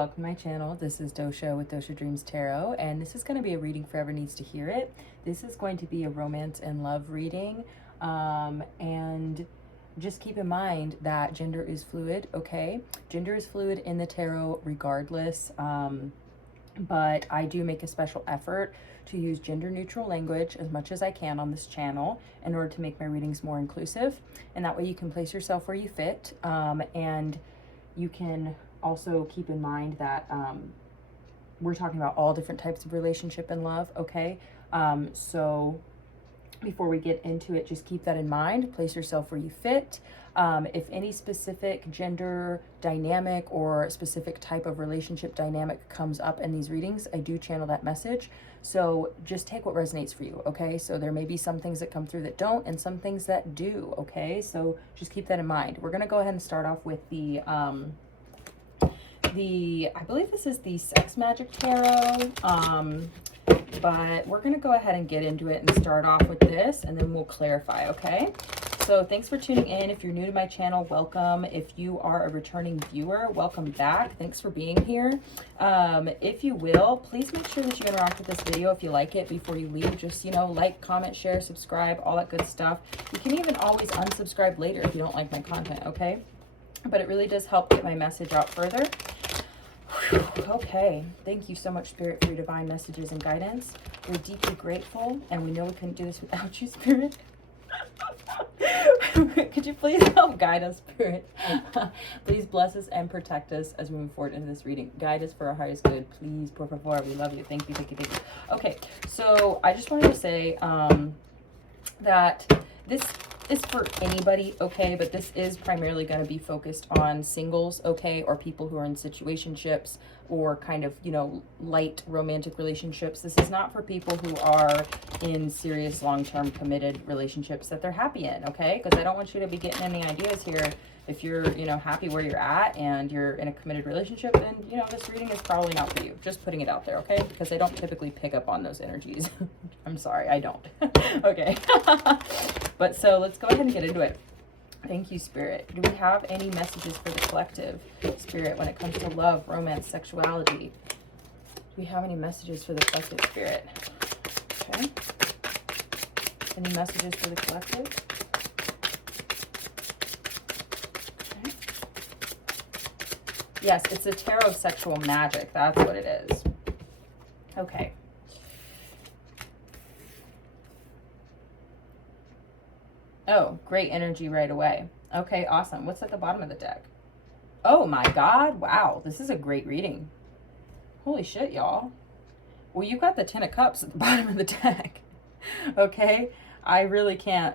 welcome to my channel. This is Dosha with DoshaDreamsTarot, and this is going to be a reading for whoever needs to hear it. This is going to be a romance and love reading, and just keep in mind that gender is fluid, okay? Gender is fluid in the tarot regardless, but I do make a special effort to use gender-neutral language as much as I can on this channel in order to make my readings more inclusive, and that way you can place yourself where you fit, and you can also keep in mind that we're talking about all different types of relationship and love, okay? So before we get into it, just keep that in mind. Place yourself where you fit. If any specific gender dynamic or specific type of relationship dynamic comes up in these readings, I do channel that message. So just take what resonates for you, okay? So there may be some things that come through that don't and some things that do, okay? So just keep that in mind. We're gonna go ahead and start off with I believe this is the Sex Magic Tarot, but we're going to go ahead and get into it and start off with this, and then we'll clarify, okay? So thanks for tuning in. If you're new to my channel, welcome. If you are a returning viewer, welcome back. Thanks for being here. If you will, please make sure that you interact with this video if you like it before you leave. Just, you know, like, comment, share, subscribe, all that good stuff. You can even always unsubscribe later if you don't like my content, okay? But it really does help get my message out further. Okay, thank you so much, Spirit, for your divine messages and guidance. We're deeply grateful, and we know we couldn't do this without you, Spirit. Could you please help guide us, Spirit? Please bless us and protect us as we move forward into this reading. Guide us for our highest good, please, por favor. We love you. Thank you, thank you, thank you. Okay, so I just wanted to say that this is for anybody, okay, but this is primarily going to be focused on singles, okay, or people who are in situationships or kind of, you know, light romantic relationships. This is not for people who are in serious long-term committed relationships that they're happy in, okay? Because I don't want you to be getting any ideas here. If you're, you know, happy where you're at and you're in a committed relationship, then, you know, this reading is probably not for you. Just putting it out there, okay? Because I don't typically pick up on those energies. I'm sorry, I don't. Okay. But so let's go ahead and get into it. Thank you, Spirit. Do we have any messages for the collective, Spirit, when it comes to love, romance, sexuality? Do we have any messages for the collective, Spirit? Okay. Any messages for the collective? Okay. Yes, it's a tarot of sexual magic. That's what it is. Okay. Oh, great energy right away. Okay, awesome. What's at the bottom of the deck? Oh my God. Wow. This is a great reading. Holy shit, y'all. Well, you got the 10 of Cups at the bottom of the deck. Okay. I really can't,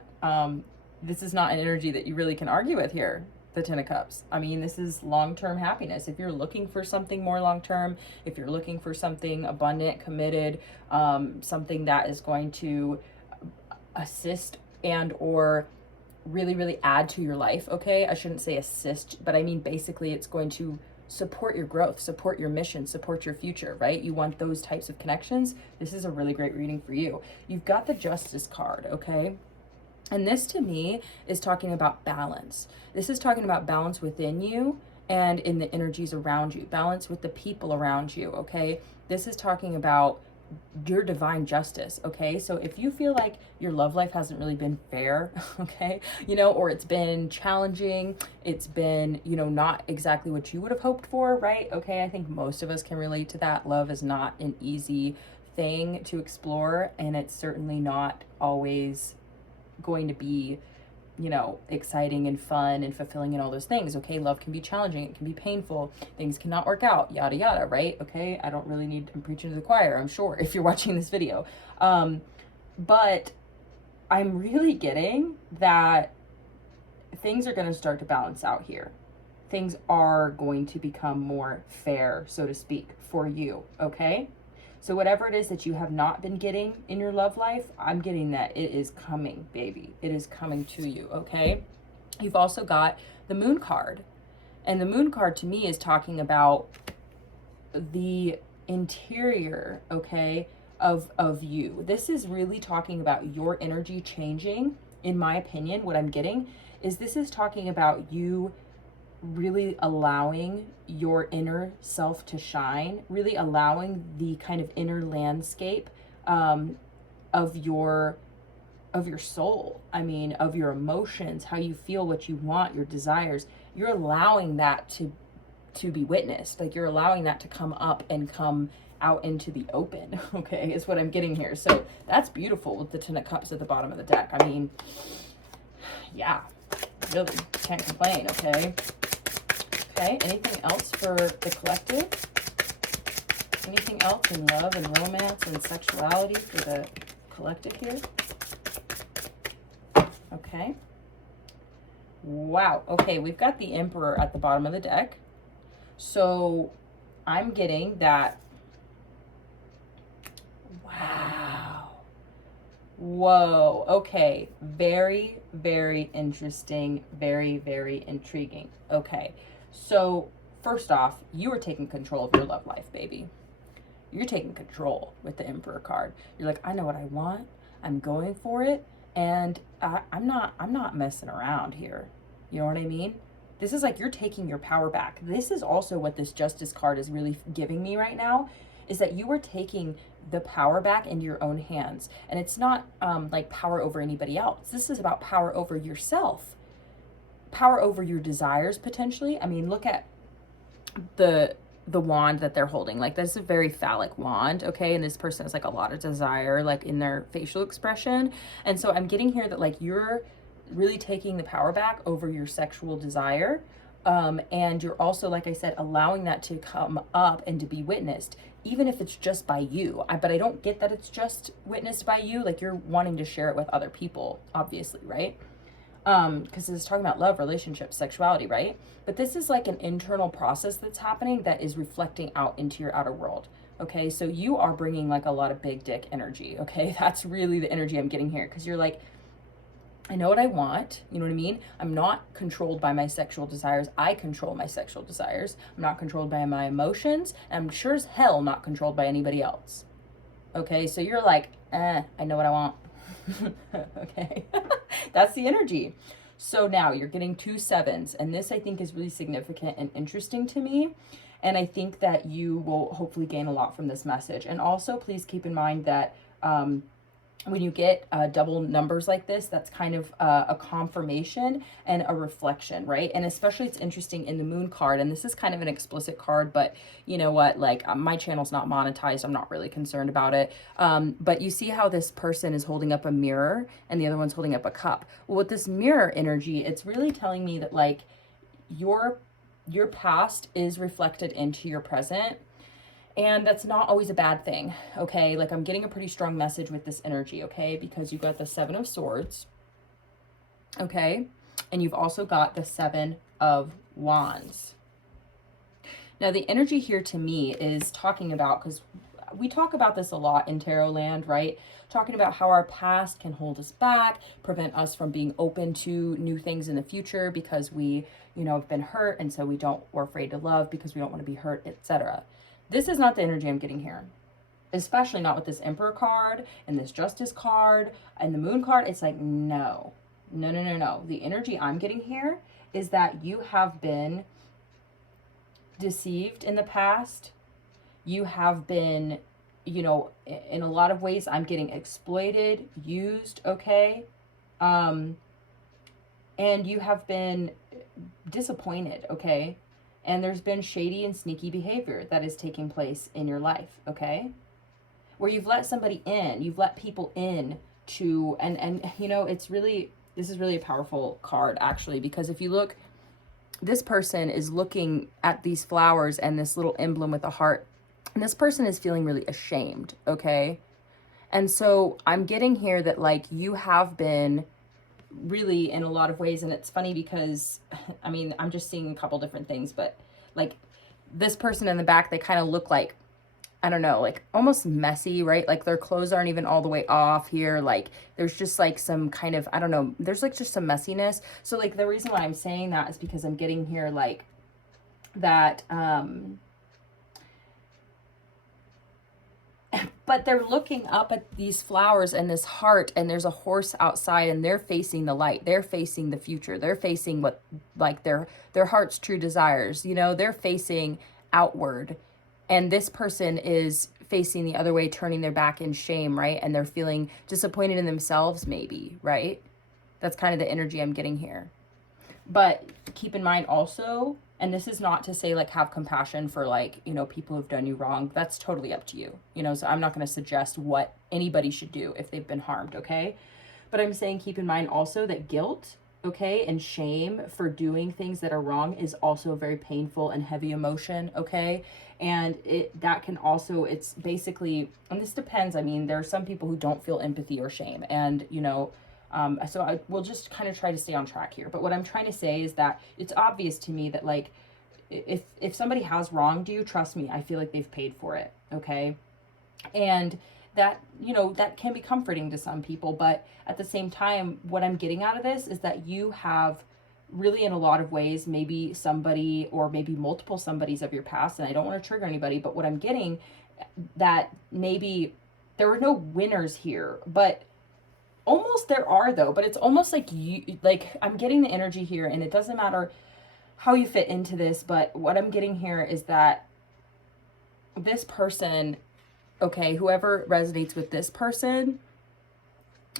this is not an energy that you really can argue with here. The 10 of Cups. I mean, this is long-term happiness. If you're looking for something more long-term, if you're looking for something abundant, committed, something that is going to assist and or really add to your life, okay? I shouldn't say assist, but I mean basically it's going to support your growth, support your mission, support your future, right? You want those types of connections. This is a really great reading for you. You've got the Justice card, okay? And this to me is talking about balance. This is talking about balance within you and in the energies around you, balance with the people around you, okay? This is talking about your divine justice, okay? So if you feel like your love life hasn't really been fair, okay, you know, or it's been challenging, it's been, you know, not exactly what you would have hoped for, right? Okay, I think most of us can relate to that. Love is not an easy thing to explore, and it's certainly not always going to be, you know, exciting and fun and fulfilling and all those things, okay? Love can be challenging, it can be painful, things cannot work out, yada yada, right? Okay, I don't really need, I'm preaching to the choir, I'm sure, if you're watching this video. But I'm really getting that things are going to start to balance out here. Things are going to become more fair, so to speak, for you, okay? So whatever it is that you have not been getting in your love life, I'm getting that it is coming, baby. It is coming to you, okay? You've also got the Moon card. And the Moon card to me is talking about the interior, okay, of you. This is really talking about your energy changing. In my opinion, what I'm getting is this is talking about you really allowing your inner self to shine, really allowing the kind of inner landscape of your soul. I mean, of your emotions, how you feel, what you want, your desires. You're allowing that to be witnessed. Like, you're allowing that to come up and come out into the open, okay, is what I'm getting here. So that's beautiful with the Ten of Cups at the bottom of the deck. I mean, yeah, really can't complain, okay? Okay, anything else for the collective? Anything else in love and romance and sexuality for the collective here? Okay. Wow. Okay, we've got the Emperor at the bottom of the deck. So I'm getting that. Wow. Whoa. Okay. Very, very interesting. Very, very intriguing. Okay. So first off, you are taking control of your love life, baby. You're taking control with the Emperor card. You're like, I know what I want. I'm going for it. And I'm not messing around here. You know what I mean? This is like you're taking your power back. This is also what this Justice card is really giving me right now, is that you are taking the power back into your own hands. And it's not like power over anybody else. This is about power over yourself, power over your desires potentially. I mean, look at the wand that they're holding. Like, that's a very phallic wand, okay? And this person has like a lot of desire, like in their facial expression. And so I'm getting here that like you're really taking the power back over your sexual desire. And you're also, like I said, allowing that to come up and to be witnessed, even if it's just by you. But I don't get that it's just witnessed by you. Like, you're wanting to share it with other people, obviously, right? Because it's talking about love, relationships, sexuality, right? But this is like an internal process that's happening that is reflecting out into your outer world. Okay, so you are bringing like a lot of big dick energy. Okay, that's really the energy I'm getting here, because you're like, I know what I want. You know what I mean? I'm not controlled by my sexual desires. I control my sexual desires. I'm not controlled by my emotions. And I'm sure as hell not controlled by anybody else. Okay, so you're like, I know what I want. Okay, that's the energy. So now you're getting 2 sevens, and this I think is really significant and interesting to me. And I think that you will hopefully gain a lot from this message. And also, please keep in mind that when you get double numbers like this, that's kind of a confirmation and a reflection, right? And especially it's interesting in the Moon card, and this is kind of an explicit card, but you know what, like my channel's not monetized, I'm not really concerned about it. But you see how this person is holding up a mirror and the other one's holding up a cup. Well, with this mirror energy, it's really telling me that like your past is reflected into your present. And that's not always a bad thing, okay? Like, I'm getting a pretty strong message with this energy, okay? Because you've got the 7 of Swords, okay? And you've also got the 7 of Wands. Now, the energy here to me is talking about, because we talk about this a lot in Tarot land, right? Talking about how our past can hold us back, prevent us from being open to new things in the future because we, you know, have been hurt, and so we're afraid to love because we don't want to be hurt, etc. This is not the energy I'm getting here, especially not with this Emperor card and this Justice card and the Moon card. It's like, no. The energy I'm getting here is that you have been deceived in the past. You have been, you know, in a lot of ways, I'm getting exploited, used, okay? And you have been disappointed, okay? And there's been shady and sneaky behavior that is taking place in your life, okay? Where you've let somebody in, you've let people in to, and you know, this is really a powerful card, actually, because if you look, this person is looking at these flowers and this little emblem with a heart, and this person is feeling really ashamed, okay? And so I'm getting here that, like, you have been really in a lot of ways, and it's funny because I mean, I'm just seeing a couple different things, but like this person in the back, they kind of look like, I don't know, like almost messy, right? Like their clothes aren't even all the way off here. Like there's just like some kind of, I don't know, there's like just some messiness. So like the reason why I'm saying that is because I'm getting here like that But they're looking up at these flowers and this heart, and there's a horse outside, and they're facing the light. They're facing the future. They're facing what, like, their heart's true desires. You know, they're facing outward. And this person is facing the other way, turning their back in shame, right? And they're feeling disappointed in themselves, maybe, right? That's kind of the energy I'm getting here. But keep in mind also, and this is not to say, like, have compassion for, like, you know, people who've done you wrong. That's totally up to you, you know, so I'm not going to suggest what anybody should do if they've been harmed, okay? But I'm saying keep in mind also that guilt, okay, and shame for doing things that are wrong is also a very painful and heavy emotion, okay? And that can also, it's basically, and this depends, I mean, there are some people who don't feel empathy or shame, and, you know, so I will just kind of try to stay on track here. But what I'm trying to say is that it's obvious to me that, like, if somebody has wronged you, trust me, I feel like they've paid for it, okay? And that, you know, that can be comforting to some people, but at the same time, what I'm getting out of this is that you have really, in a lot of ways, maybe somebody or maybe multiple somebodies of your past, and I don't want to trigger anybody, but what I'm getting, that maybe there were no winners here, but almost there are, though. But it's almost like you, like, I'm getting the energy here, and it doesn't matter how you fit into this, but what I'm getting here is that this person, okay, whoever resonates with this person,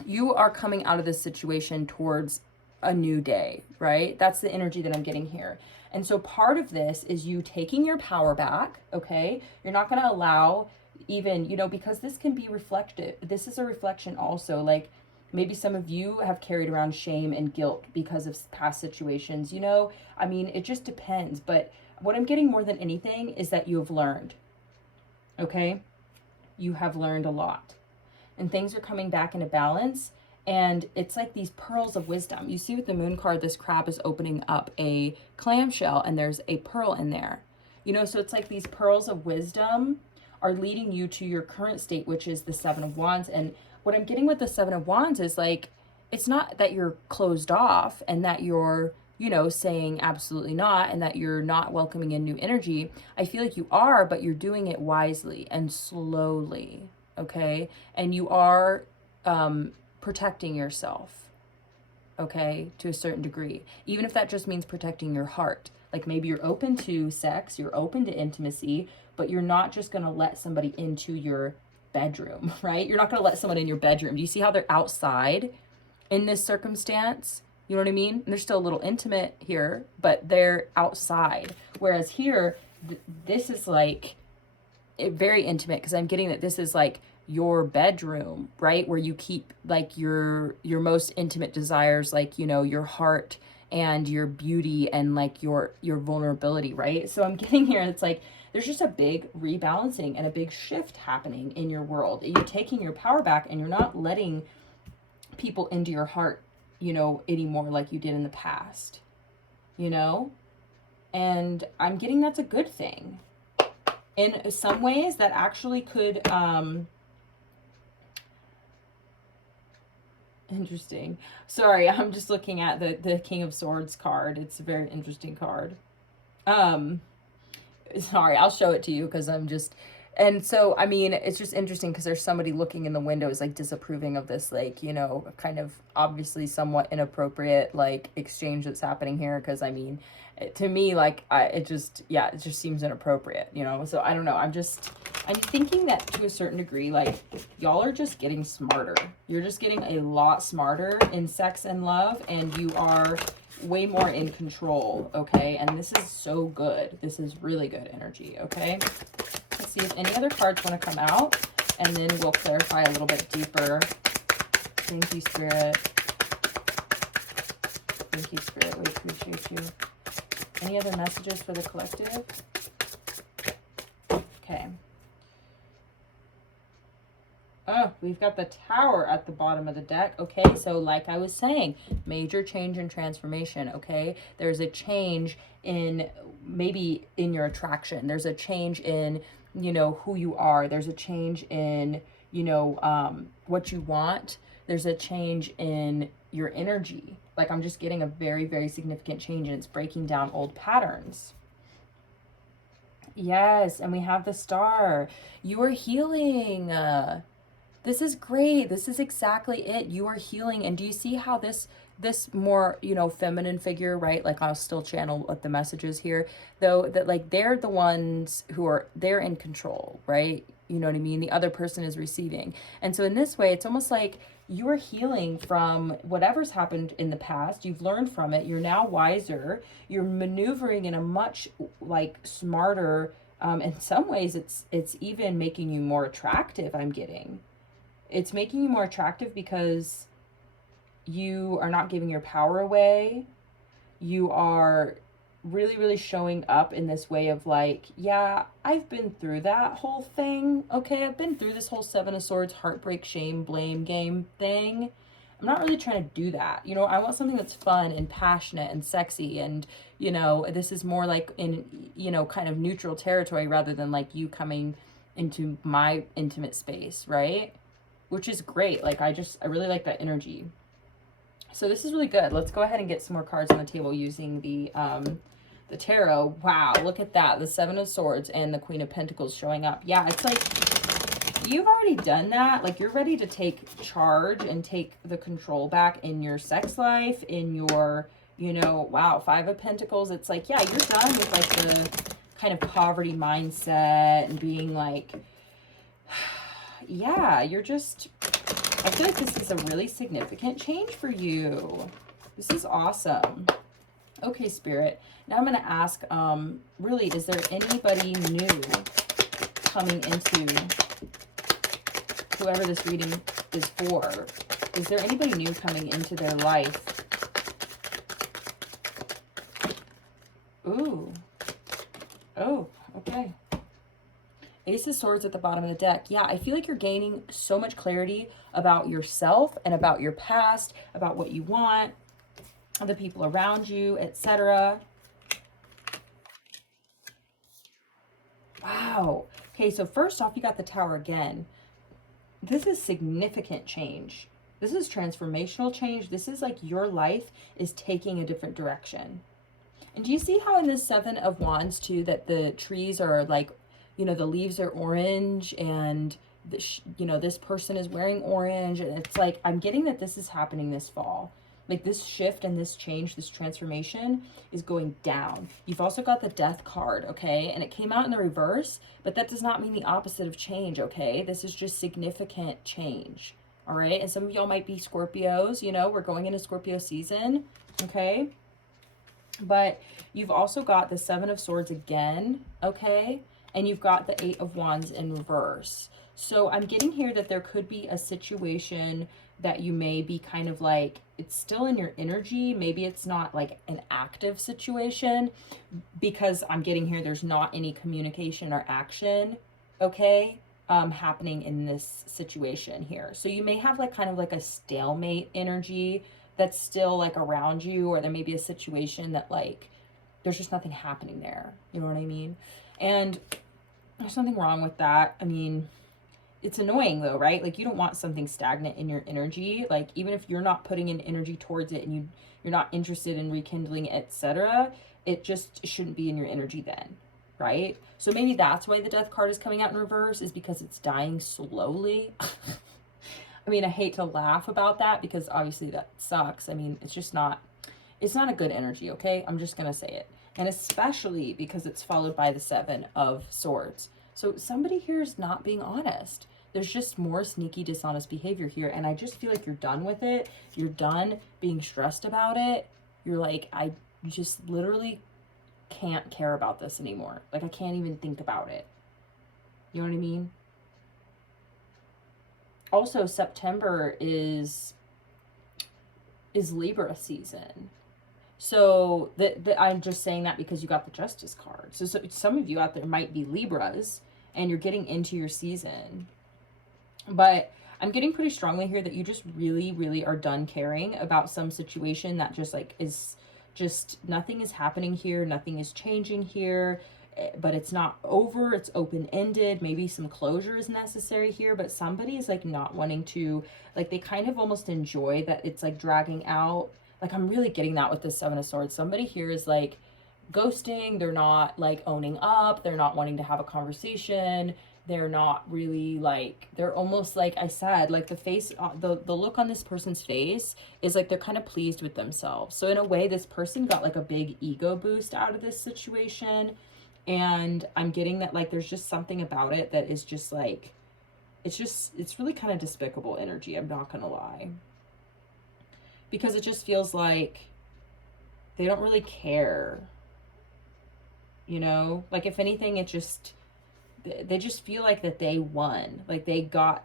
you are coming out of this situation towards a new day, right? That's the energy that I'm getting here. And so part of this is you taking your power back, okay? You're not going to allow even, you know, because this can be reflective. This is a reflection also, like, maybe some of you have carried around shame and guilt because of past situations, you know? I mean, it just depends. But what I'm getting more than anything is that you have learned, okay? You have learned a lot. And things are coming back into balance. And it's like these pearls of wisdom. You see with the moon card, this crab is opening up a clamshell and there's a pearl in there. You know, so it's like these pearls of wisdom are leading you to your current state, which is the Seven of Wands. And what I'm getting with the Seven of Wands is, like, it's not that you're closed off and that you're, you know, saying absolutely not and that you're not welcoming in new energy. I feel like you are, but you're doing it wisely and slowly, okay? And you are protecting yourself, okay, to a certain degree. Even if that just means protecting your heart. Like, maybe you're open to sex, you're open to intimacy, but you're not just going to let somebody into your bedroom, right? You're not going to let someone in your bedroom. Do you see how they're outside in this circumstance? You know what I mean? And they're still a little intimate here, but they're outside. Whereas here, this is like very intimate, because I'm getting that this is like your bedroom, right? Where you keep, like, your most intimate desires, like, you know, your heart and your beauty and, like, your vulnerability, right? So I'm getting here, it's like there's just a big rebalancing and a big shift happening in your world. You're taking your power back and you're not letting people into your heart, you know, anymore like you did in the past, you know? And I'm getting that's a good thing. In some ways that actually could, interesting. Sorry, I'm just looking at the King of Swords card. It's a very interesting card. Sorry, I'll show it to you because I'm just, and so, I mean, it's just interesting because there's somebody looking in the windows, like, disapproving of this, like, you know, kind of obviously somewhat inappropriate, like, exchange that's happening here. Because, I mean, to me, like, it just seems inappropriate, you know? So I don't know. I'm thinking that to a certain degree, like, y'all are just getting smarter. You're just getting a lot smarter in sex and love, and you are way more in control, okay? And this is so good. This is really good energy, okay? Let's see if any other cards want to come out, and then we'll clarify a little bit deeper. Thank you, Spirit. Thank you, Spirit. We appreciate you. Any other messages for the collective? Okay. Oh, we've got the Tower at the bottom of the deck. Okay, so like I was saying, major change and transformation, okay? There's a change in, maybe in your attraction. There's a change in, you know, who you are. There's a change in, you know, what you want. There's a change in your energy. Like, I'm just getting a very, very significant change, and it's breaking down old patterns. Yes, and we have the star. You are healing. This is great. This is exactly it. You are healing. And do you see how this more, you know, feminine figure, right? Like I'll still channel like the messages here, though, that like they're the ones who are they're in control, right? You know what I mean? The other person is receiving. And so in this way, it's almost like you're healing from whatever's happened in the past. You've learned from it. You're now wiser. You're maneuvering in a much like smarter in some ways it's even making you more attractive, I'm getting. It's making you more attractive because you are not giving your power away. You are really, really showing up in this way of like, yeah, I've been through that whole thing. Okay, I've been through this whole Seven of Swords, heartbreak, shame, blame game thing. I'm not really trying to do that. You know, I want something that's fun and passionate and sexy. And, you know, this is more like in, you know, kind of neutral territory rather than like you coming into my intimate space, right? Which is great. Like, I really like that energy. So this is really good. Let's go ahead and get some more cards on the table using the tarot. Wow, look at that. The Seven of Swords and the Queen of Pentacles showing up. Yeah, it's like you've already done that. Like you're ready to take charge and take the control back in your sex life, in your, you know, wow, Five of Pentacles. It's like, yeah, you're done with like the kind of poverty mindset and being like, yeah, you're just, I feel like this is a really significant change for you. This is awesome. Okay, Spirit. Now I'm going to ask, really, is there anybody new coming into whoever this reading is for? Is there anybody new coming into their life? Ooh. Oh, okay. Ace of Swords at the bottom of the deck. Yeah, I feel like you're gaining so much clarity about yourself and about your past, about what you want, the people around you, etc. Wow. Okay, so first off, you got the Tower again. This is significant change. This is transformational change. This is like your life is taking a different direction. And do you see how in this Seven of Wands too, that the trees are like, you know, the leaves are orange and, you know, this person is wearing orange. And it's like, I'm getting that this is happening this fall. Like this shift and this change, this transformation is going down. You've also got the Death card, okay? And it came out in the reverse, but that does not mean the opposite of change, okay? This is just significant change, all right? And some of y'all might be Scorpios, you know, we're going into Scorpio season, okay? But you've also got the Seven of Swords again, okay? And you've got the Eight of Wands in reverse. So I'm getting here that there could be a situation that you may be kind of like, it's still in your energy. Maybe it's not like an active situation because I'm getting here there's not any communication or action, okay, happening in this situation here. So you may have like kind of like a stalemate energy that's still like around you, or there may be a situation that like there's just nothing happening there. You know what I mean? And there's nothing wrong with that. I mean, it's annoying though, right? Like you don't want something stagnant in your energy. Like even if you're not putting in energy towards it and you're not interested in rekindling, etc., it just shouldn't be in your energy then, right? So maybe that's why the Death card is coming out in reverse, is because it's dying slowly. I mean, I hate to laugh about that because obviously that sucks. I mean, it's not a good energy, okay? I'm just going to say it. And especially because it's followed by the Seven of Swords. So somebody here is not being honest. There's just more sneaky, dishonest behavior here. And I just feel like you're done with it. You're done being stressed about it. You're like, I just literally can't care about this anymore. Like, I can't even think about it. You know what I mean? Also, September is Libra season. So I'm just saying that because you got the Justice card. So some of you out there might be Libras and you're getting into your season. But I'm getting pretty strongly here that you just really, really are done caring about some situation that just like is just nothing is happening here. Nothing is changing here. But it's not over, it's open-ended. Maybe some closure is necessary here, but somebody is like not wanting to, like they kind of almost enjoy that it's like dragging out. Like I'm really getting that with the Seven of Swords. Somebody here is like ghosting, they're not like owning up, they're not wanting to have a conversation, they're not really like, they're almost like I said, like the face, the look on this person's face is like they're kind of pleased with themselves. So in a way, this person got like a big ego boost out of this situation. And I'm getting that like there's just something about it that is just like, it's really kind of despicable energy, I'm not gonna lie. Because it just feels like they don't really care. You know, like if anything, they just feel like that they won, like they got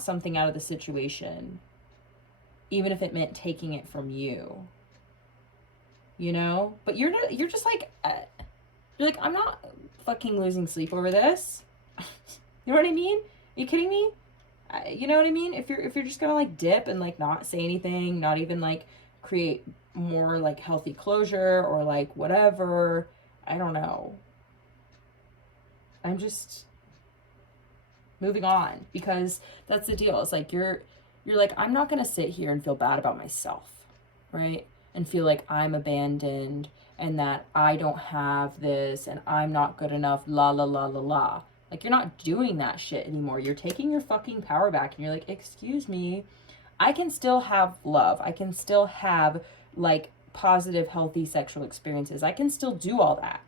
something out of the situation, even if it meant taking it from you, you know. But you're just like, you're like, I'm not fucking losing sleep over this. You know what I mean? Are you kidding me? You know what I mean? If you're just gonna like dip and like not say anything, not even like create more like healthy closure or like whatever, I don't know. I'm just moving on, because that's the deal. It's like you're like, I'm not gonna sit here and feel bad about myself, right? And feel like I'm abandoned and that I don't have this and I'm not good enough, la la la la la. Like, you're not doing that shit anymore. You're taking your fucking power back and you're like, excuse me, I can still have love. I can still have like positive, healthy sexual experiences. I can still do all that.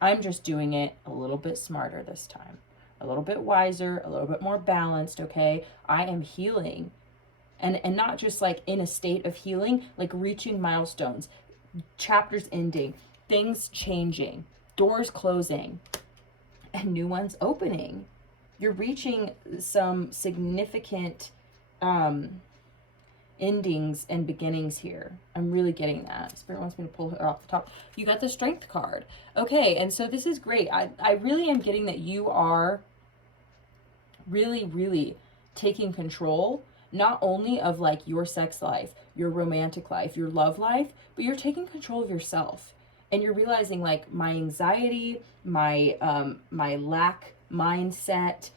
I'm just doing it a little bit smarter this time, a little bit wiser, a little bit more balanced, okay? I am healing. And not just like in a state of healing, like reaching milestones, chapters ending, things changing, doors closing, and new ones opening. You're reaching some significant endings and beginnings here. I'm really getting that. Spirit wants me to pull her off the top. You got the Strength card. Okay, and so this is great. I really am getting that you are really, really taking control, not only of like your sex life, your romantic life, your love life, but you're taking control of yourself. And you're realizing like my anxiety, my lack mindset,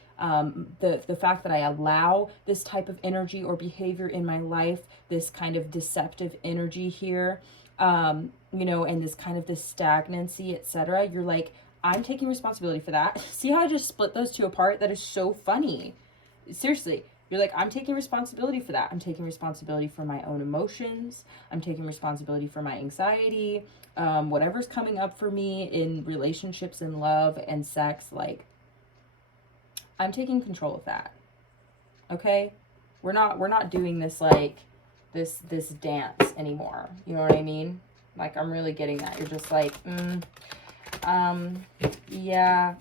the fact that I allow this type of energy or behavior in my life, this kind of deceptive energy here, you know, and this kind of this stagnancy, etc. You're like, I'm taking responsibility for that. See how I just split those two apart? That is so funny. Seriously. You're like, I'm taking responsibility for that. I'm taking responsibility for my own emotions. I'm taking responsibility for my anxiety. Whatever's coming up for me in relationships and love and sex, like, I'm taking control of that. Okay? We're not doing this like this dance anymore. You know what I mean? Like, I'm really getting that. You're just like, yeah.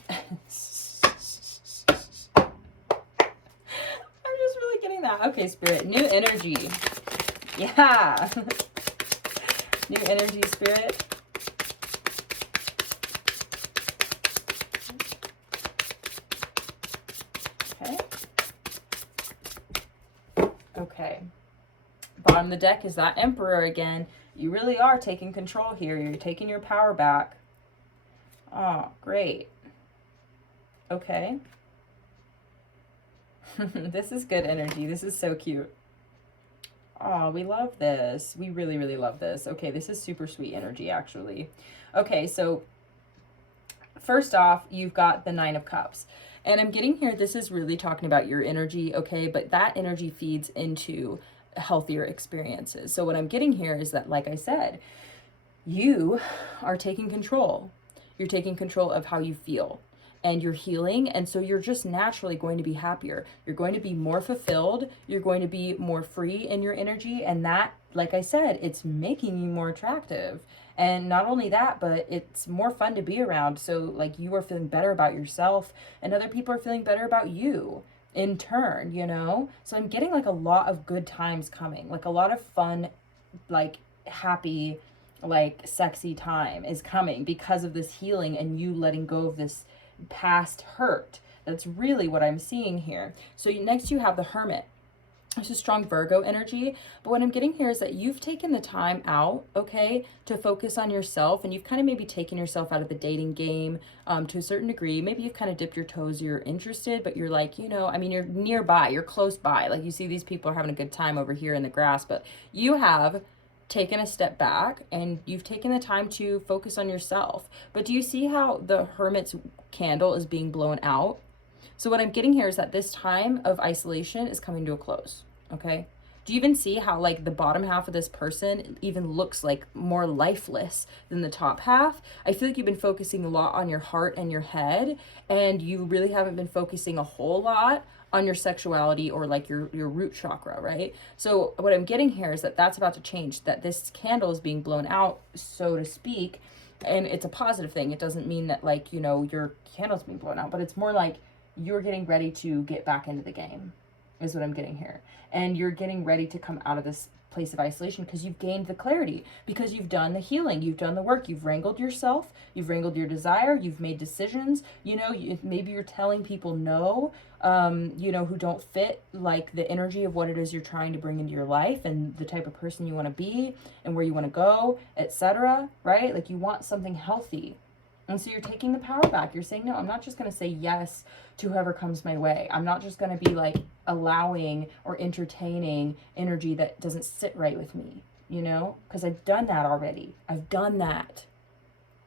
Getting that. Okay, Spirit. New energy. Yeah. New energy, Spirit. Okay. Okay. Bottom of the deck is that Emperor again. You really are taking control here. You're taking your power back. Oh, great. Okay. This is good energy. This is so cute. Oh, we love this. We really, really love this. Okay, this is super sweet energy, actually. Okay, so first off, you've got the Nine of Cups. And I'm getting here, this is really talking about your energy, okay? But that energy feeds into healthier experiences. So what I'm getting here is that, like I said, you are taking control. You're taking control of how you feel. And you're healing, and so you're just naturally going to be happier. You're going to be more fulfilled. You're going to be more free in your energy, and that, like I said, it's making you more attractive. And not only that, but it's more fun to be around. So like, you are feeling better about yourself, and other people are feeling better about you in turn, you know? So I'm getting like a lot of good times coming, like a lot of fun, like happy, like sexy time is coming because of this healing and you letting go of this past hurt. That's really what I'm seeing here. So next you have the Hermit. It's a strong Virgo energy, but what I'm getting here is that you've taken the time out, okay, to focus on yourself, and you've kind of maybe taken yourself out of the dating game to a certain degree. Maybe you've kind of dipped your toes, you're interested, but you're like, you know, I mean, you're nearby, you're close by. Like, you see these people are having a good time over here in the grass, but you have taken a step back and you've taken the time to focus on yourself. But do you see how the Hermit's candle is being blown out? So what I'm getting here is that this time of isolation is coming to a close, okay? Do you even see how like the bottom half of this person even looks like more lifeless than the top half? I feel like you've been focusing a lot on your heart and your head, and you really haven't been focusing a whole lot on your sexuality or like your root chakra, right? So what I'm getting here is that that's about to change, that this candle is being blown out, so to speak, and it's a positive thing. It doesn't mean that like, you know, your candle's being blown out, but it's more like you're getting ready to get back into the game is what I'm getting here. And you're getting ready to come out of this place of isolation because you've gained the clarity, because you've done the healing, you've done the work, you've wrangled yourself, you've wrangled your desire, you've made decisions, you know, maybe you're telling people no, you know, who don't fit like the energy of what it is you're trying to bring into your life and the type of person you want to be and where you want to go, etc., right? Like you want something healthy. And so you're taking the power back. You're saying, no, I'm not just going to say yes to whoever comes my way. I'm not just going to be like allowing or entertaining energy that doesn't sit right with me, you know, because I've done that already. I've done that.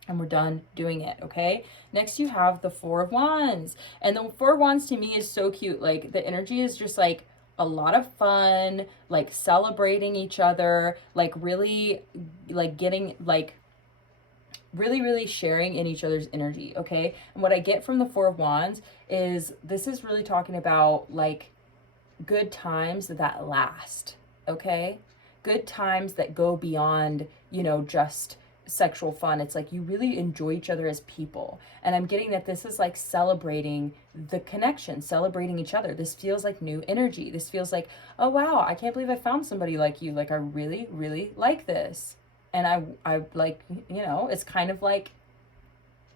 And we're done doing it, okay? Next you have the Four of Wands. And the Four of Wands to me is so cute. Like the energy is just like a lot of fun, like celebrating each other, like really like getting like really sharing in each other's energy, okay? And what I get from the Four of Wands is this is really talking about like good times that last, okay? Good times that go beyond, you know, just sexual fun. It's like you really enjoy each other as people. And I'm getting that this is like celebrating the connection, celebrating each other. This feels like new energy. This feels like, oh wow, I can't believe I found somebody like you. Like I really like this. And I like, you know, it's kind of like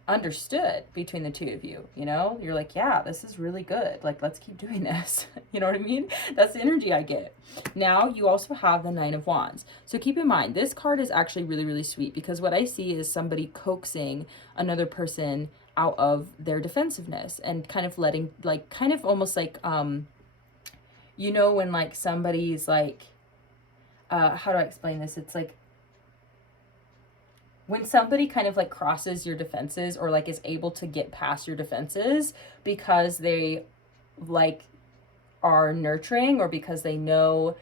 understood between the two of you, you know? You're like, yeah, this is really good. Like, let's keep doing this. You know what I mean? That's the energy I get. Now, you also have the Nine of Wands. So keep in mind, this card is actually really sweet because what I see is somebody coaxing another person out of their defensiveness and kind of letting, like, kind of almost like, you know, when like somebody's like, how do I explain this? It's like, when somebody kind of like crosses your defenses or like is able to get past your defenses because they like are nurturing or because they know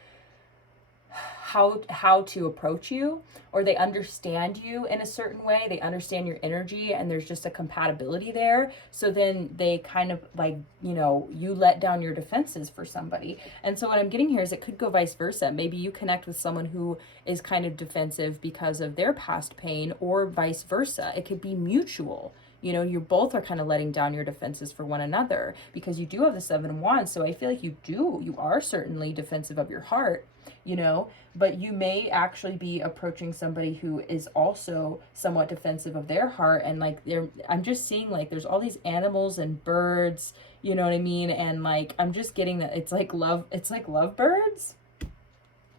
how to approach you, or they understand you in a certain way, they understand your energy and there's just a compatibility there. So then they kind of like, you know, you let down your defenses for somebody. And so what I'm getting here is it could go vice versa. Maybe you connect with someone who is kind of defensive because of their past pain, or vice versa. It could be mutual. You know, you both are kind of letting down your defenses for one another because you do have the Seven of Wands. So I feel like you are certainly defensive of your heart, you know, but you may actually be approaching somebody who is also somewhat defensive of their heart. And like, I'm just seeing like there's all these animals and birds, you know what I mean? And like, I'm just getting that it's like lovebirds.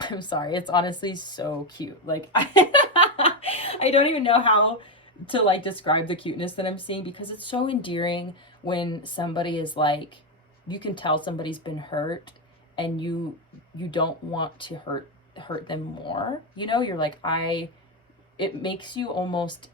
I'm sorry. It's honestly so cute. Like, I don't even know how to like describe the cuteness that I'm seeing because it's so endearing when somebody is like, you can tell somebody's been hurt and you don't want to hurt them more. You know, you're like, it makes you almost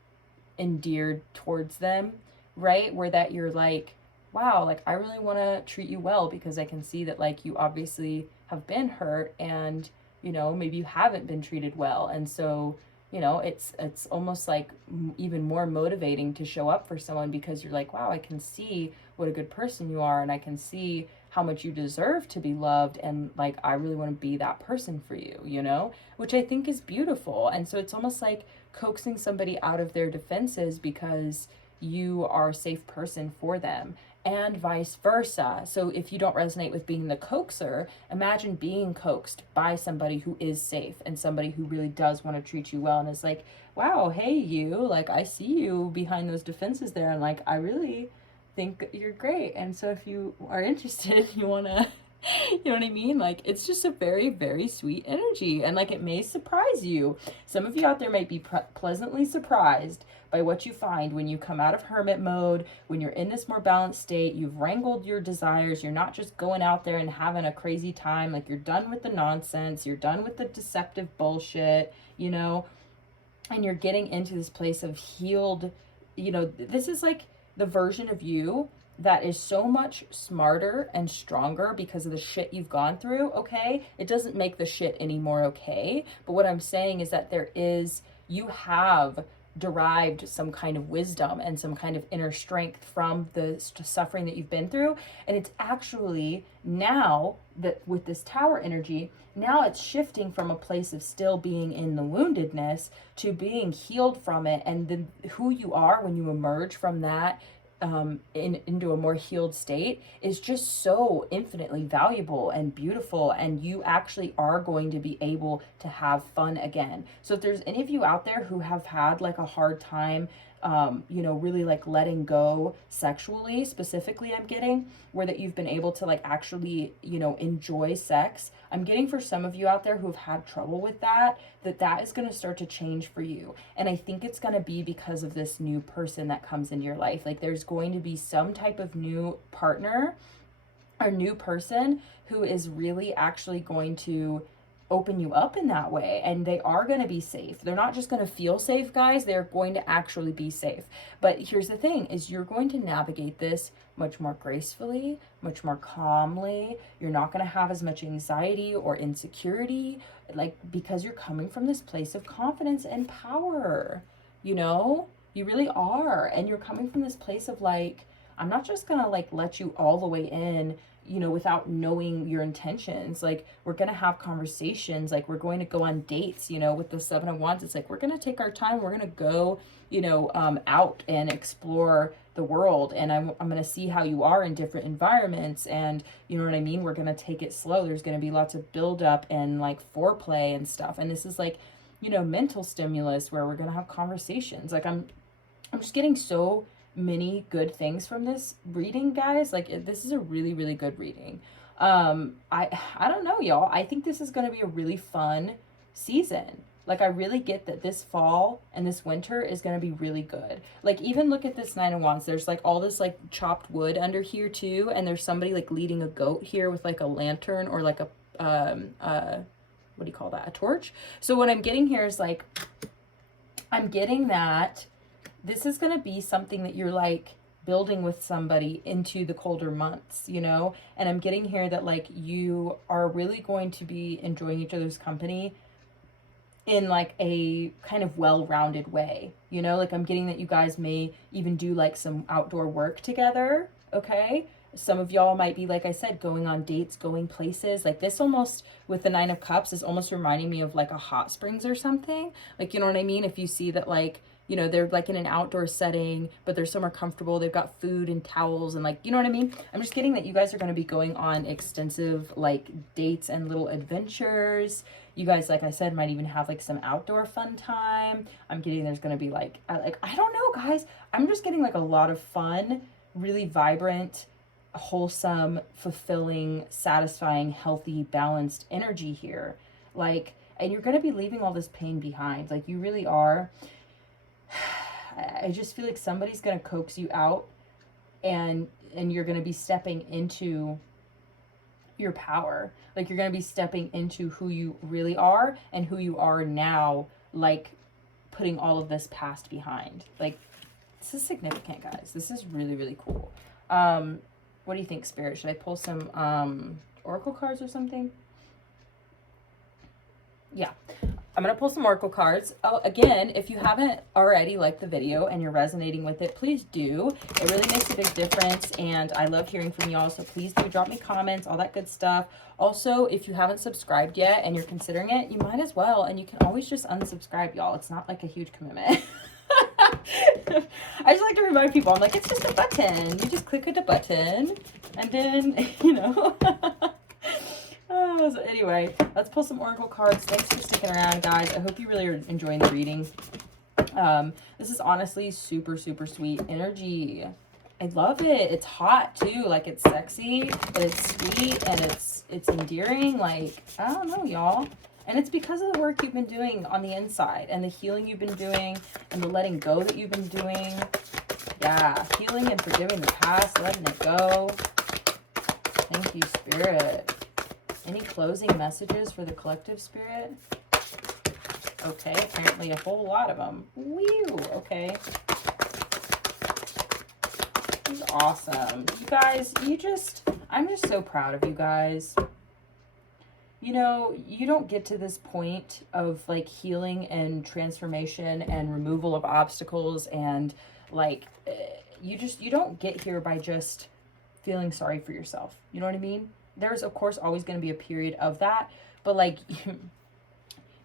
endeared towards them, right? Where that you're like, wow, like I really want to treat you well because I can see that like you obviously have been hurt and, you know, maybe you haven't been treated well. And so, you know, it's almost like even more motivating to show up for someone because you're like, wow, I can see what a good person you are and I can see how much you deserve to be loved, and like I really want to be that person for you, you know, which I think is beautiful. And so it's almost like coaxing somebody out of their defenses because you are a safe person for them, and vice versa. So if you don't resonate with being the coaxer, imagine being coaxed by somebody who is safe and somebody who really does want to treat you well and is like, wow, hey, you, like I see you behind those defenses there and like I really think you're great. And so if you are interested, you want to You know what I mean? Like, it's just a very, very sweet energy. And like, it may surprise you. Some of you out there might be pleasantly surprised by what you find when you come out of hermit mode, when you're in this more balanced state, you've wrangled your desires, you're not just going out there and having a crazy time, like you're done with the nonsense, you're done with the deceptive bullshit, you know, and you're getting into this place of healed, you know, this is like the version of you that is so much smarter and stronger because of the shit you've gone through, okay? It doesn't make the shit any more okay, but what I'm saying is that you have derived some kind of wisdom and some kind of inner strength from the suffering that you've been through. And it's actually now that with this tower energy, now it's shifting from a place of still being in the woundedness to being healed from it. And then who you are when you emerge from that into a more healed state is just so infinitely valuable and beautiful, and you actually are going to be able to have fun again. So if there's any of you out there who have had like a hard time you know, really like letting go sexually, specifically, I'm getting where that you've been able to like actually, you know, enjoy sex. I'm getting for some of you out there who've had trouble with that is going to start to change for you. And I think it's going to be because of this new person that comes into your life. Like there's going to be some type of new partner or new person who is really actually going to open you up in that way, and they are going to be safe. They're not just going to feel safe, guys, they're going to actually be safe. But here's the thing is you're going to navigate this much more gracefully, much more calmly. You're not going to have as much anxiety or insecurity, like, because you're coming from this place of confidence and power. You know, you really are. And you're coming from this place of like, I'm not just going to like let you all the way in, you know, without knowing your intentions. Like, we're going to have conversations, like we're going to go on dates, you know, with the Seven of Wands. It's like, we're going to take our time. We're going to go, you know, out and explore the world. And I'm going to see how you are in different environments. And you know what I mean? We're going to take it slow. There's going to be lots of buildup and like foreplay and stuff. And this is like, you know, mental stimulus where we're going to have conversations. Like I'm just getting so many good things from this reading, guys. Like this is a really, really good reading. I don't know, y'all. I think this is going to be a really fun season. Like I really get that this fall and this winter is going to be really good. Like even look at this Nine of Wands. There's like all this like chopped wood under here too, and there's somebody like leading a goat here with like a lantern or like a what do you call that? A torch. So what I'm getting here is like, I'm getting that this is going to be something that you're like building with somebody into the colder months, you know? And I'm getting here that like you are really going to be enjoying each other's company in like a kind of well-rounded way, you know? Like I'm getting that you guys may even do like some outdoor work together, okay? Some of y'all might be, like I said, going on dates, going places. Like this almost, with the Nine of Cups, is almost reminding me of like a hot springs or something. Like, you know what I mean? If you see that like, you know, they're like in an outdoor setting, but they're somewhere comfortable. They've got food and towels and like, you know what I mean? I'm just getting that you guys are going to be going on extensive like dates and little adventures. You guys, like I said, might even have like some outdoor fun time. I'm getting there's going to be like, I don't know, guys. I'm just getting like a lot of fun, really vibrant, wholesome, fulfilling, satisfying, healthy, balanced energy here. Like, and you're going to be leaving all this pain behind. Like you really are. I just feel like somebody's going to coax you out and you're going to be stepping into your power. Like you're going to be stepping into who you really are and who you are now, like putting all of this past behind. Like this is significant, guys. This is really, really cool. What do you think, Spirit? Should I pull some oracle cards or something? Yeah. I'm going to pull some oracle cards. Oh, again, if you haven't already liked the video and you're resonating with it, please do. It really makes a big difference, and I love hearing from y'all, so please do drop me comments, all that good stuff. Also, if you haven't subscribed yet and you're considering it, you might as well, and you can always just unsubscribe, y'all. It's not like a huge commitment. I just like to remind people, I'm like, it's just a button. You just click the button, and then, you know... So anyway, let's pull some oracle cards. Thanks for sticking around, guys. I hope you really are enjoying the reading. This is honestly super, super sweet energy. I love it. It's hot too. Like, it's sexy, and it's sweet, and it's endearing. Like, I don't know, y'all. And it's because of the work you've been doing on the inside, and the healing you've been doing, and the letting go that you've been doing. Yeah, healing and forgiving the past, letting it go. Thank you, Spirit. Any closing messages for the collective, Spirit? Okay, apparently a whole lot of them. Whew, okay. This is awesome. You guys, I'm just so proud of you guys. You know, you don't get to this point of like healing and transformation and removal of obstacles, and like you don't get here by just feeling sorry for yourself. You know what I mean? There's of course always going to be a period of that, but like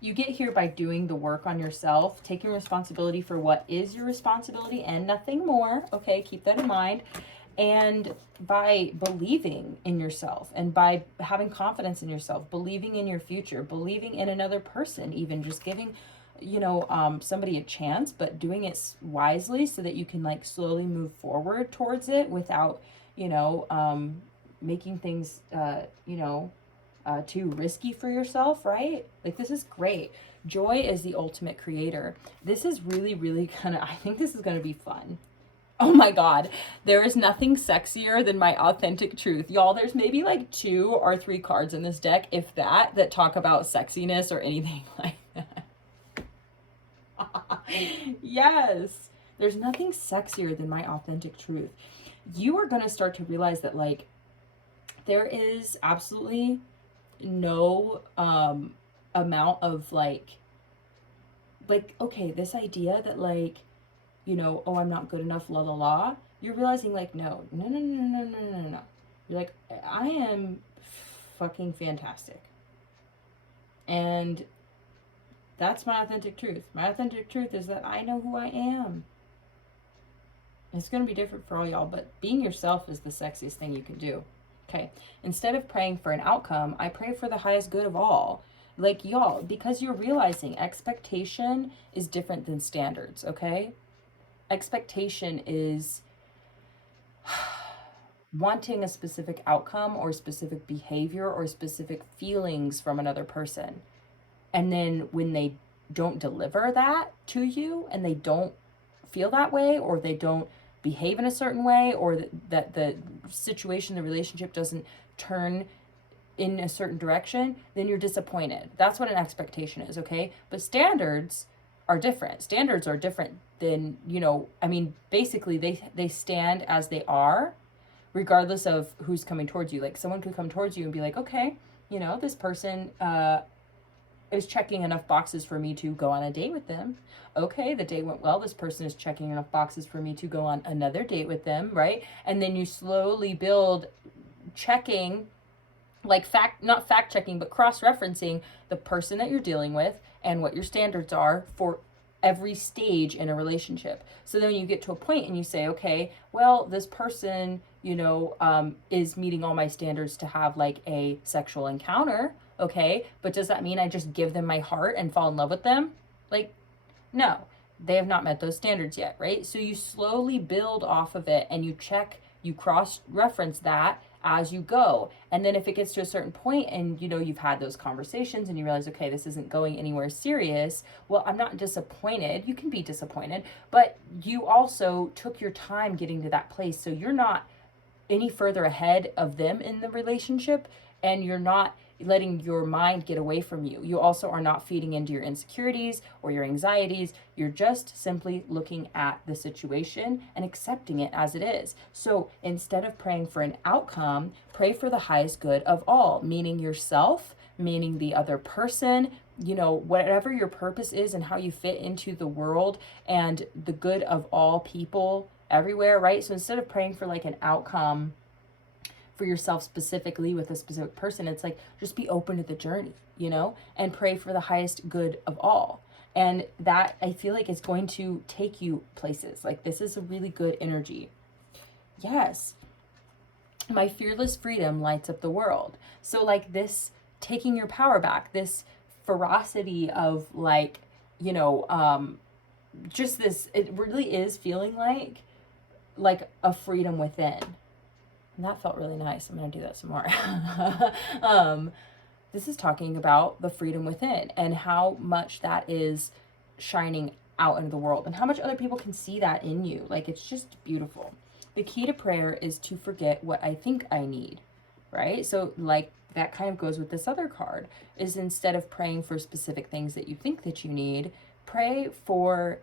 you get here by doing the work on yourself, taking responsibility for what is your responsibility and nothing more. Okay, keep that in mind. And by believing in yourself, and by having confidence in yourself, believing in your future, believing in another person, even just giving, you know, somebody a chance, but doing it wisely so that you can like slowly move forward towards it without, you know, making things, you know, too risky for yourself, right? Like, this is great. Joy is the ultimate creator. This is really, really I think this is gonna be fun. Oh my God, there is nothing sexier than my authentic truth. Y'all, there's maybe like 2 or 3 cards in this deck, if that talk about sexiness or anything like that. Yes, there's nothing sexier than my authentic truth. You are gonna start to realize that like, there is absolutely no amount of like, okay, this idea that like, you know, oh, I'm not good enough, la la la. You're realizing like, no. You're like, I am fucking fantastic. And that's my authentic truth. My authentic truth is that I know who I am. It's going to be different for all y'all, but being yourself is the sexiest thing you can do. Okay. Instead of praying for an outcome, I pray for the highest good of all. Like, y'all, because you're realizing expectation is different than standards, okay? Expectation is wanting a specific outcome or specific behavior or specific feelings from another person. And then when they don't deliver that to you, and they don't feel that way, or they don't behave in a certain way, or that the situation, the relationship doesn't turn in a certain direction, then you're disappointed. That's what an expectation is, okay? But standards are different. Standards are different than, you know, I mean, basically they stand as they are, regardless of who's coming towards you. Like, someone could come towards you and be like, okay, you know, this person is checking enough boxes for me to go on a date with them. Okay, the date went well. This person is checking enough boxes for me to go on another date with them, right? And then you slowly build checking, like not fact checking, but cross-referencing the person that you're dealing with and what your standards are for every stage in a relationship. So then you get to a point and you say, okay, well, this person, you know, is meeting all my standards to have like a sexual encounter. Okay, but does that mean I just give them my heart and fall in love with them? Like, no, they have not met those standards yet, right? So you slowly build off of it, and you check, you cross-reference that as you go. And then if it gets to a certain point and, you know, you've had those conversations and you realize, okay, this isn't going anywhere serious, well, I'm not disappointed. You can be disappointed, but you also took your time getting to that place. So you're not any further ahead of them in the relationship, and you're not letting your mind get away from you. You also are not feeding into your insecurities or your anxieties. You're just simply looking at the situation and accepting it as it is. So instead of praying for an outcome, pray for the highest good of all, meaning yourself, meaning the other person, you know, whatever your purpose is and how you fit into the world and the good of all people everywhere, right? So instead of praying for like an outcome for yourself specifically with a specific person, it's like, just be open to the journey, you know, and pray for the highest good of all. And that, I feel like, is going to take you places. Like, this is a really good energy. Yes. My fearless freedom lights up the world. So like, this taking your power back, this ferocity of like, you know, just this, it really is feeling like like a freedom within. And that felt really nice. I'm going to do that some more. This is talking about the freedom within and how much that is shining out into the world and how much other people can see that in you. Like, it's just beautiful. The key to prayer is to forget what I think I need, right? So like that kind of goes with this other card, is instead of praying for specific things that you think that you need, pray for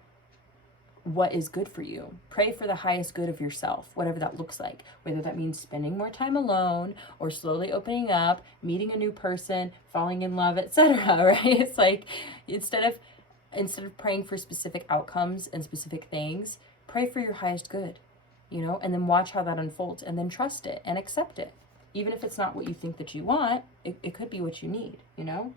what is good for you. Pray for the highest good of yourself, whatever that looks like, whether that means spending more time alone or slowly opening up, meeting a new person, falling in love, etc. Right? It's like, instead of praying for specific outcomes and specific things, pray for your highest good, you know, and then watch how that unfolds, and then trust it and accept it. Even if it's not what you think that you want, it could be what you need, you know?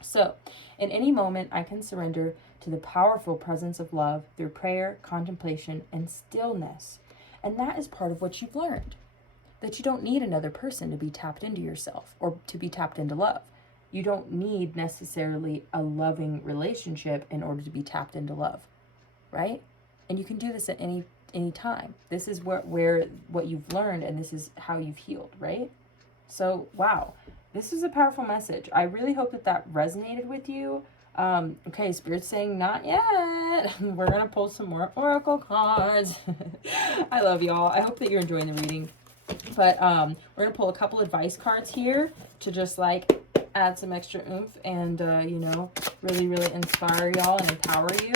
So, in any moment, I can surrender to the powerful presence of love through prayer, contemplation, and stillness. And that is part of what you've learned. That you don't need another person to be tapped into yourself or to be tapped into love. You don't need necessarily a loving relationship in order to be tapped into love, right? And you can do this at any time. This is what you've learned, and this is how you've healed, right? So, wow. This is a powerful message. I really hope that resonated with you. Okay, Spirit's saying not yet. We're going to pull some more oracle cards. I love y'all. I hope that you're enjoying the reading. But we're going to pull a couple advice cards here to just like add some extra oomph and, you know, really, really inspire y'all and empower you.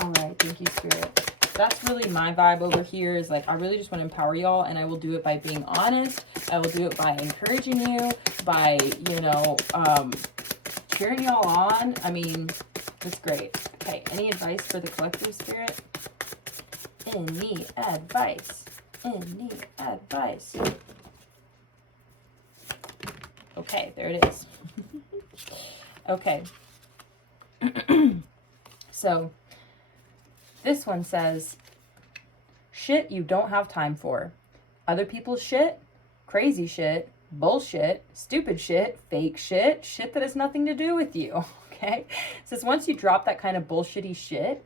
All right, thank you, Spirit. That's really my vibe over here, is like, I really just want to empower y'all, and I will do it by being honest. I will do it by encouraging you, by, you know, cheering y'all on. I mean, it's great. Okay, any advice for the collective, Spirit? Any advice? Any advice? Okay, there it is. Okay. So, this one says, shit you don't have time for. Other people's shit, crazy shit, bullshit, stupid shit, fake shit, shit that has nothing to do with you, okay? It says once you drop that kind of bullshitty shit,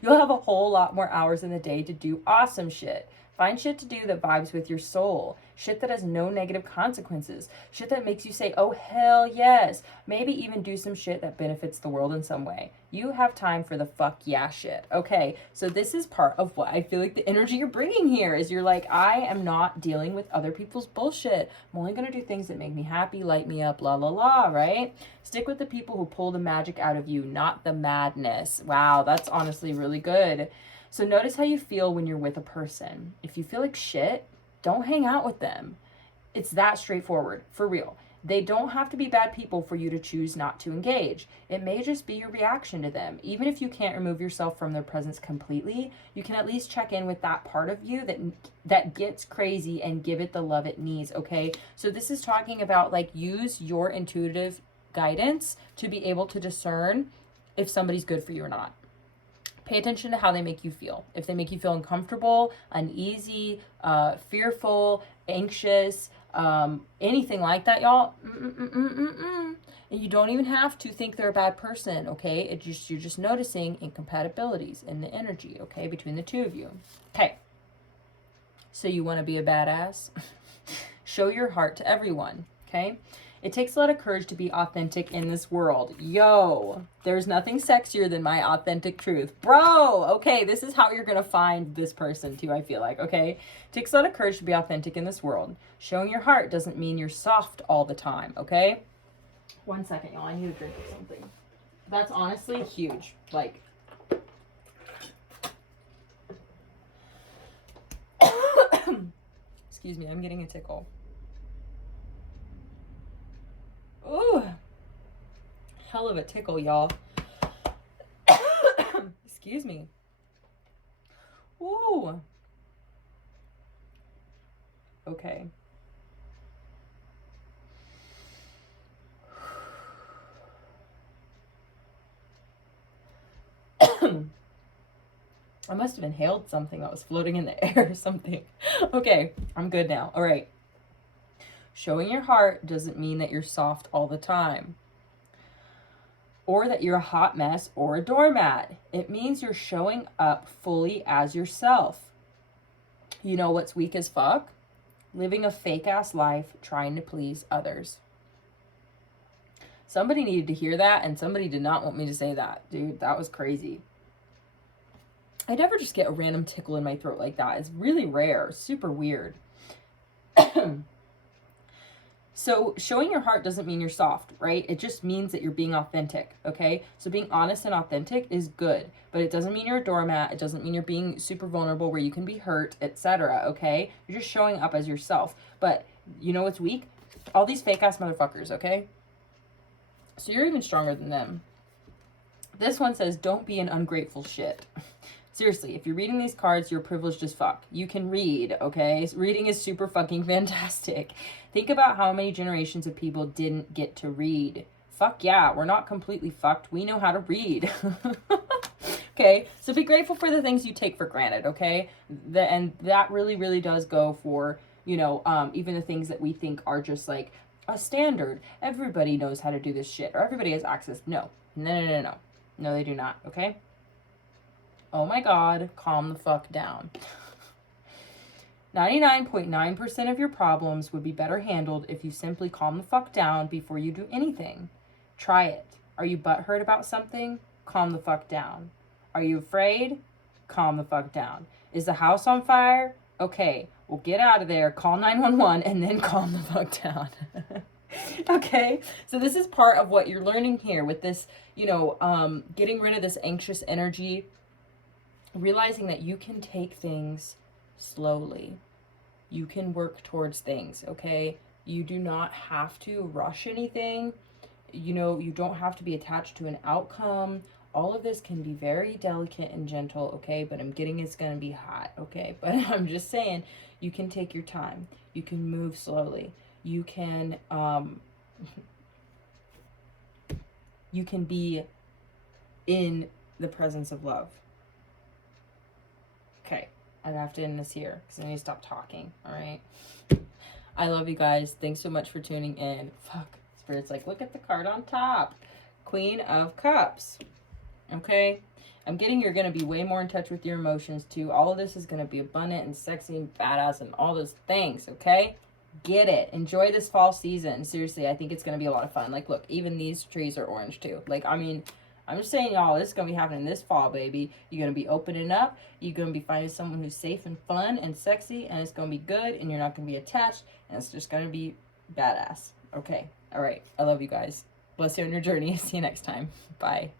you'll have a whole lot more hours in the day to do awesome shit. Find shit to do that vibes with your soul. Shit that has no negative consequences. Shit that makes you say, oh, hell yes. Maybe even do some shit that benefits the world in some way. You have time for the fuck yeah shit. Okay, so this is part of what I feel like the energy you're bringing here is you're like, I am not dealing with other people's bullshit. I'm only going to do things that make me happy, light me up, la la la, right? Stick with the people who pull the magic out of you, not the madness. Wow, that's honestly really good. So notice how you feel when you're with a person. If you feel like shit, don't hang out with them. It's that straightforward, for real. They don't have to be bad people for you to choose not to engage. It may just be your reaction to them. Even if you can't remove yourself from their presence completely, you can at least check in with that part of you that gets crazy and give it the love it needs, okay? So this is talking about, like, use your intuitive guidance to be able to discern if somebody's good for you or not. Pay attention to how they make you feel. If they make you feel uncomfortable, uneasy, fearful, anxious, anything like that, y'all. And you don't even have to think they're a bad person, okay? You're just noticing incompatibilities in the energy, okay, between the two of you. Okay. So you want to be a badass? Show your heart to everyone, okay? It takes a lot of courage to be authentic in this world. Yo, there's nothing sexier than my authentic truth. Bro, okay, this is how you're going to find this person too, I feel like, okay? It takes a lot of courage to be authentic in this world. Showing your heart doesn't mean you're soft all the time, okay? 1 second, y'all, I need a drink of something. That's honestly huge. Like, excuse me, I'm getting a tickle. Ooh, hell of a tickle, y'all. Excuse me. Ooh. Okay. I must have inhaled something that was floating in the air or something. Okay, I'm good now. All right. Showing your heart doesn't mean that you're soft all the time. or that you're a hot mess or a doormat. It means you're showing up fully as yourself. You know what's weak as fuck? Living a fake ass life trying to please others. Somebody needed to hear that, and somebody did not want me to say that. Dude, that was crazy. I never just get a random tickle in my throat like that. It's really rare. Super weird. So showing your heart doesn't mean you're soft, right? It just means that you're being authentic, okay? So being honest and authentic is good, but it doesn't mean you're a doormat. It doesn't mean you're being super vulnerable where you can be hurt, etc., okay? You're just showing up as yourself. But you know what's weak? All these fake-ass motherfuckers, okay? So you're even stronger than them. This one says, don't be an ungrateful shit. Seriously, if you're reading these cards, you're privileged as fuck. You can read, okay? Reading is super fucking fantastic. Think about how many generations of people didn't get to read. Fuck yeah, we're not completely fucked. We know how to read. Okay, so be grateful for the things you take for granted, okay? And that really, really does go for, you know, even the things that we think are just like a standard. Everybody knows how to do this shit, or everybody has access. No, no, no, no, no. No, they do not, okay? Oh my God, calm the fuck down. 99.9% of your problems would be better handled if you simply calm the fuck down before you do anything. Try it. Are you butthurt about something? Calm the fuck down. Are you afraid? Calm the fuck down. Is the house on fire? Okay, well get out of there, call 911, and then calm the fuck down. Okay, so this is part of what you're learning here with this, you know, getting rid of this anxious energy, realizing that you can take things slowly. You can work towards things, okay? You do not have to rush anything. You know, you don't have to be attached to an outcome. All of this can be very delicate and gentle, okay? But I'm getting it's going to be hot, okay? But I'm just saying, you can take your time. You can move slowly. You can be in the presence of love. Okay, I have to end this here because I need to stop talking, all right? I love you guys. Thanks so much for tuning in. Fuck, Spirit's like, look at the card on top. Queen of Cups. Okay? I'm getting you're going to be way more in touch with your emotions, too. All of this is going to be abundant and sexy and badass and all those things, okay? Get it. Enjoy this fall season. Seriously, I think it's going to be a lot of fun. Like, look, even these trees are orange, too. Like, I mean, I'm just saying, y'all, this is going to be happening this fall, baby. You're going to be opening up. You're going to be finding someone who's safe and fun and sexy, and it's going to be good, and you're not going to be attached, and it's just going to be badass. Okay. All right. I love you guys. Bless you on your journey. See you next time. Bye.